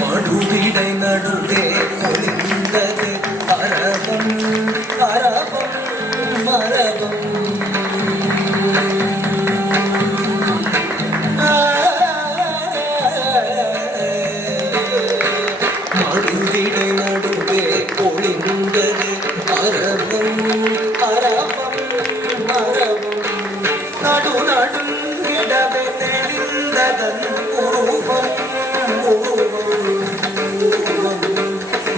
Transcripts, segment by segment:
மடுவிடை நடுவே பொழிந்தது அரவம் அரவம் மரபம் மடுவிடை நடுவே பொழிந்தது அரவம் அரவம் மரபம் நடு நடுங்கிடவே தெளிந்ததன் உருவம்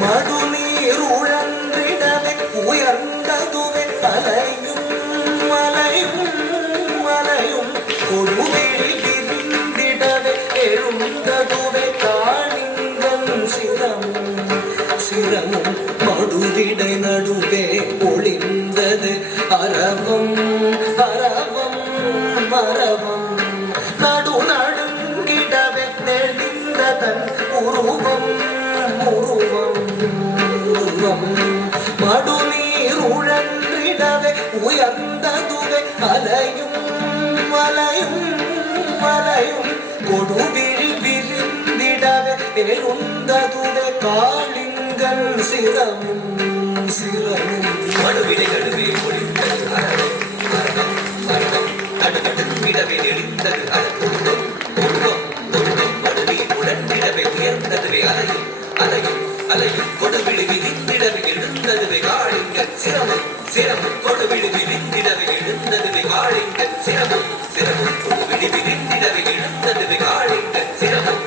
மடுநீர் உழன்றிடவே உயர்ந்ததுவே தலையும் மலையும் மலையும் கொடுவிழி விரிந்திடவே எழுந்ததுவே காணிங்கன் சிரமும் சிரமும் மடுவிடை நடுவே ஒளிந்தது அரவம் அரவம் மரபம் நடு நடுங்கிடவே தெளிந்ததன் உருவம் உருவம் உருவம் மடுநீர் உழன்றிடவே உயர்ந்ததுவே அலையும் மலையும் மலையும் கொடுவிழி விரிந்திடவே எழுந்ததுவே காளிங்கன் சிரமும் சிரமும் மடுவிடை நடுவே ஒளிந்தது அரவம் அரவம் மரபம் நடுநடுங்கிடவே எழுந்தது உருவம் உருவம் உருவம் மடுநீர் உழன்றிடவே உயர்ந்ததுவே அலையும் அலையும் அலையும் கொடுவிழி விரிந்திடவே எழுந்ததுவே காளிங்கன் சிரமும் சிரமும் கொடுவிழி விரிந்திடவே எழுந்ததுவே காளிங்கன் சிரமும் சிரமும் கொடுவிழி விரிந்திடவே எழுந்ததுவே காளிங்கன் சிரமும்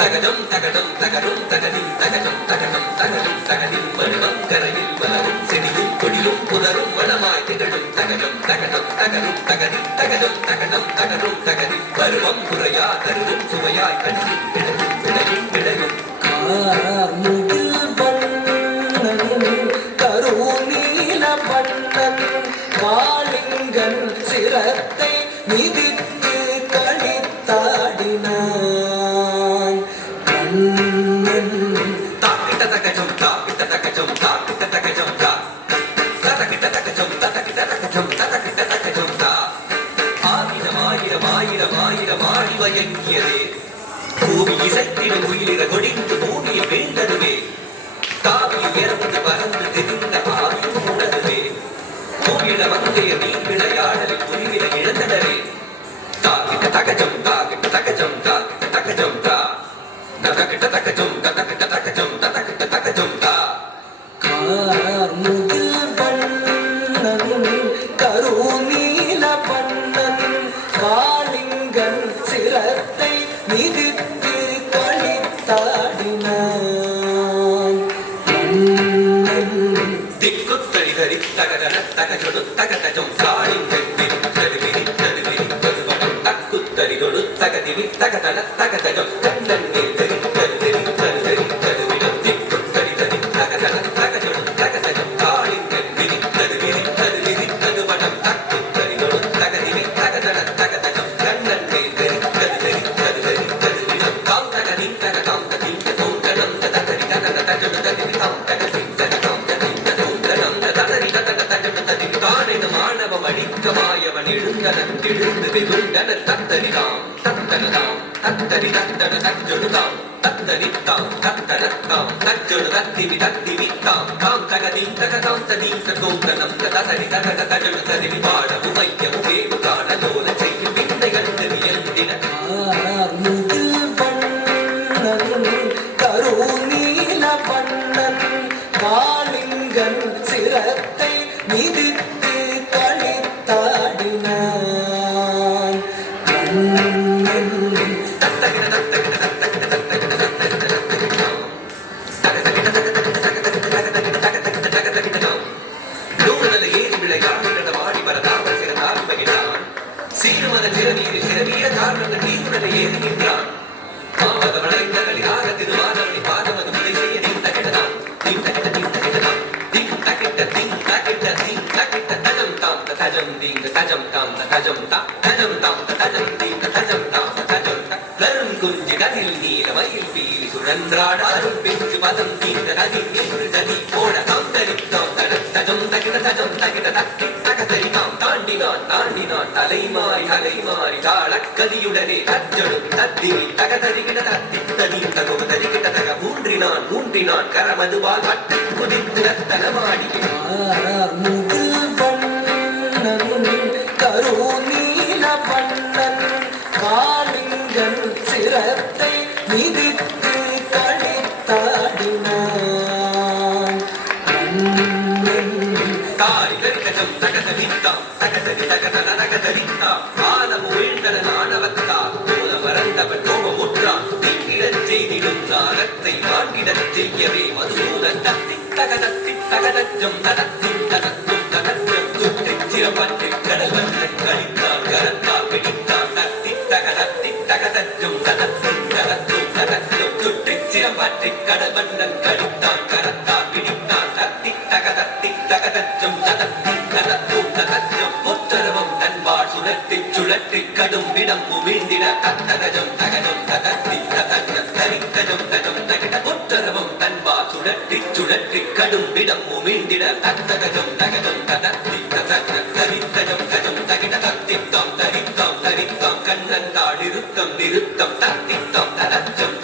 தகடம் தகடம் தகடும் தகதின் தகடம் தகடம் தகடும் தகதின் மருவங்கரையில் மலரும் செடியும் கொடியும் புதரும் மனமாய் திகழும் தகடம் தகடம் தகரும் தகதின் தகடம் தகடம் தகரும் தகதின் பருவம் குறையா கருவும் சுவையாய் கடியும் பிழையும் பிழையும் பிழையும் முகில் வண்ணன் கருநீல வண்ணன் காளிங்கன் சிரத்தை மிதித்து கழித்தாடினான் கண்ணன் தாக்கிட்ட தகஜம் தாக்கிட்ட தகஜம் தாக்கிட்ட தகஜம் தா ததக்கிட்ட தகஜம் ததக்கிட்ட தகஜம் ததக்கிட்ட தகஜம் தா ஆயிரம் ஆயிரம் ஆயிரம் ஆயிரம் ஆடி வயங்கியதே பூமி இசைத்திடும் உயிரிட கொடிந்து பூமியில் வீழ்ந்ததுவே தாவியில் இறந்து பறந்து தெரிந்த ஆவியும் உணர்ந்ததுவே பூமியில வந்தைய மீன் விளையாடலில் புரிவில இழந்தனவே தாக்கிட்ட தகஜம் தாக்கிட்ட தகஜம் தாக்கிட்ட தகஜம் தா ததக்கிட்ட தகஜம் ததக்கிட்ட தகஜம் ததக்கிட்ட தகஜம் தா முகில் வண்ணன் கருநீல வண்ணன் காளிங்கன் சிரத்தை மிதித்து கழித்தாடினான் கண்ணன் திக்குத்தரிதரி தகதன தகஜொடு தகதஜம் காளிங்கன் விரித்தது விரித்தது விரித்தது வனம் தக்குத்தரிதொடு தகதிவி தகதன தகதஜம் கண்ணன் தெரித்தது தெரித்தது தெரித்தது வினம் திக்குத்தரிதரி தகதன தகஜொடு தகதஜம் காளிங்கன் விரித்தது விரித்தது விரித்தது வனம் தக்குத்தரிதொடு தகதிவி தகதன தகதஜம் கண்ணன் தெரித்தது தெரித்தது தெரித்தது வினம் காம் தகதின் தகதாம் தகின் தோம் தனம் தகரி தகன தகஜொடு தகிவி தாம் தகதின் தகதாம் தகின் தோம் தனம் தகரி தகன தகஜொடு தகிவி தானென மாணவம் அடிக்கமாயவன் எழுந்தனன் எழுந்து விருந்தனன் தத்தரிதாம் தத்தனதாம் தத்தரி தத்தன தஜொடுதாம் தத்தரித்தாம் தத்தனத்தாம் தஜொடு தத்திவி தத்திவித்தாம் தாம் தகதீம் தகதாம் ததீம் தகோம் தனம் ததரி தகத தஜொடு தரிவி பாடவும் ஐயமும் வேவு காணலோல செய்யும் விந்தைகள் வியந்தின முகில் வண்ணன் கருநீல வண்ணன் காளிங்கன் சிரத்தை மிதித்து கழித்தாடினான் கண்ணன் குதிரை ஏறி நின்றான் மாமத வளைந்தகளிலாக திருவாரவனை பாதமது முறை செய்ய நீண்ட கிட்டதான் நீண்ட கிட்டதான் திங் தகிட்ட திங் தகிட்ட திங் தகிட்ட தஜம் தாம் தஜம் தீங்க தஜம் தாம் தஜம் தா தஜம் தாம் தஜம் தீங்க தஜம் தாம் தஜம் தா கருங்குஞ்சி கதில் நீல மயில் பீலி சுழன்றாட அருள் பிஞ்சு பதம் தீங்க நதி நின்று நதி போட தாம் தரித்தோம் தஜம் தகிட தஜம் தகிட தத்தி தகதரி தாம் தாண்டினான் தலைமாறி தாளக்கதியுடனே தஜ்ஜடும் தத்தினி தகதரிகிட தத்தி தனி தகவு தரிகிட தக ஊன்றினான் கரமதுவால் வட்டி குதித்து ரத்தனமாடி முகில் வண்ணன் கருநீல வண்ணன் காளிங்கன் சிரத்தை மிதித்து களித்தாடினான் தாய் கரிகஜம் தகதரித்தாம் தகதரி தகதன நகதரித்தாம் ஆலம் உயிர்ந்தன ஆணவத்தா போல மறந்தவன் கோபமுற்றான் தீங்கிடச் செய்திடும் நாகத்தை மாண்டிடச் செய்யவே மதுசூதன் தத்தி தகதஜம் தடத்தும் தடத்தும் சுற்றிச் சிறப்பற்றிக் கடல் வண்ணன் கழித்தான் கரத்தால் பிடித்தான் தத்தி தகதஜம் தடத்தும் சுற்றிச் சிறப்பற்றிக் கடல் வண்ணன் கழித்தான் கரத்தால் பிடித்தான் தத்தி தகதஜம் தடத்தும் முற்றரவம் தன்பால் சுழற்றிக் கடும் விடம் உமிழ்ந்திட தத்தகஜம் தகஜம் தகத்தி தரித்தஜம் தகம் தகிட முற்றரவம் தன்பால் சுழற்றிக் கடும் விடம் உமிழ்ந்திட தத்தகஜம் தகஜம் தகத்தி தரித்தஜம் தகம் தகிட தரித்தாம் கண்ணந்தாள் நிறுத்தம் தத்தித்தாம் தடஜம்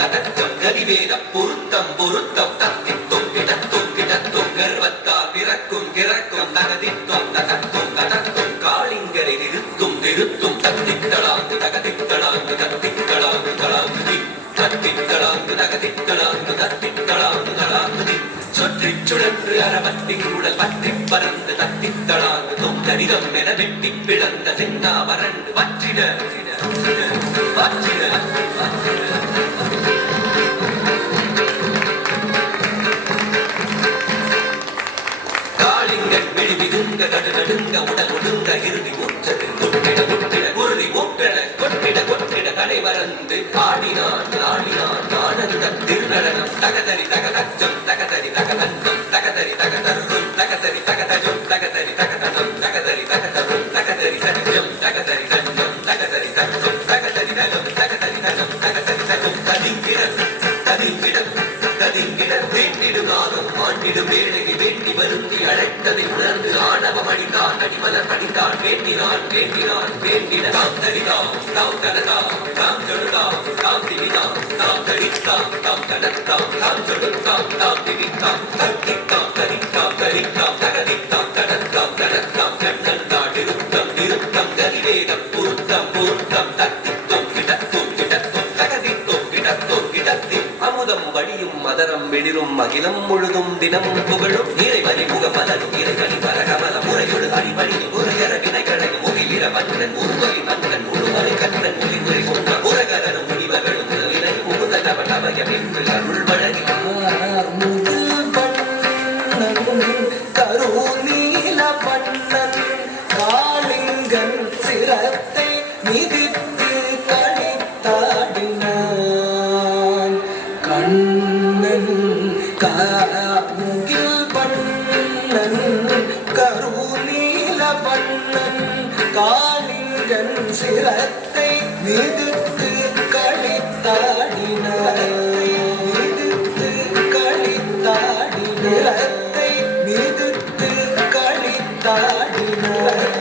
கரிவேத பொருத்தம் தத்தி தொங்கிடத்தும் கர்வத்தால் பிறக்கும் தகதித்தம் தகத்தும் காளிங்கரை நிறுத்தும் தத்தித்தளாங்கு தகதித்தளாங்கு தகதித்தளாங்கு சுற்றிச் சுழன்று அரவத்தின் உடல் பற்றிப் பறந்து தத்தித்தளாங்கு தொங்கரிதம் என வெட்டிப் பிளந்த சென்னா வறண்டு வற்றிட காளிங்கன் விழுவிதுங்க நடுநடுங்க உடல் ஒடுங்க இறுதி முற்றது முட்டிட குருதி மூட்டன கொட்டிட கடை மறந்து ஆடினான் ஆனந்த திருநடனம் தகதரி தகதஜம் தகதரி தகதந்தம் தகதரி தகதரும் தகதரி தகதஜம் தகதரி தகதனம் தகதரி தகதரும் தகதரி தகஜம் தகதரி தஞ்சம் தகதரி தஞ்சம் தகதரி தகம் தகதரி தகம் தகதரி தகம் ததிங்கிட வேண்டிடுகாதும் ஆண்டிடும் வேலையை வேண்டி வருந்தி அழைத்ததை உணர்ந்து ஆணவம் அடித்தான் அடிமலர் படித்தான் வேண்டிட தாம் தரிதாம் தாம் தனதாம் தாம் சொடுதாம் தாம் திரிதாம் தாம் தரித்தாம் தாம் தனத்தாம் தாம் சொடுத்தாம் தாம் திரித்தாம் தத்தித்தாம் தரித்தாம் தகதித்தாம் தனத்தாம் கண்ணந்தாள் நிறுத்தம் கரிவேதம் பொருத்தம் தத்தித்தோம் கிடத்தும் கிடத்தி அமுதம் வழியும் மதரம் வெளிரும் அகிலம் முழுதும் தினமும் புகழும் நீரை வரிமுக மலரும் இறைவழி பரகமல முறையொடு அடிமணி முறையற வினைகளை முகிலிர மன்னன் முருகை மன்னன் முழுவரை கண்ணன் முறிமுறை கொண்ட முரகரனும் முனிவர்களும் வினை முகுதவன் அவயம் என்று அருள் வழங்கி முகில் வண்ணன் கருநீல வண்ணன் காளிங்கன் சிரத்தை மிதித்து களித்தாடினான் கண்ணன் முகில் வண்ணன் கருநீல வண்ணன் காளிங்கன் சிரத்தை மிதித்து களித்தாடினான் நிலத்தை மிதித்து களித்தாடினான்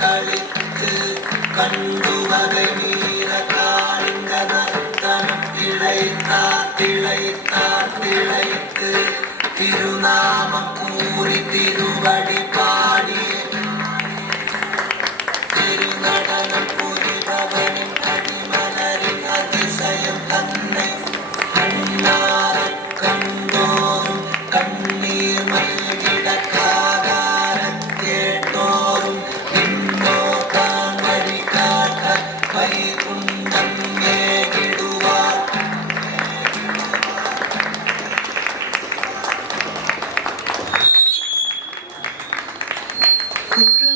களித்து கண்டுவதை மீற காளிங்கனத்தன் திளைத்து திருநாமம் கூறி திருவடி பாடி திருநடனம் புரிபவனின் அடிமலரின் அதிசயம் தன்னை கண்ணாரக் கண்டோரும் கண்ணீர் மல்கிட காதாரக் கேட்டோரும் இன்னோர் தான் வழி காட்ட வைகுண்டம் ஏகிடுவார். குழு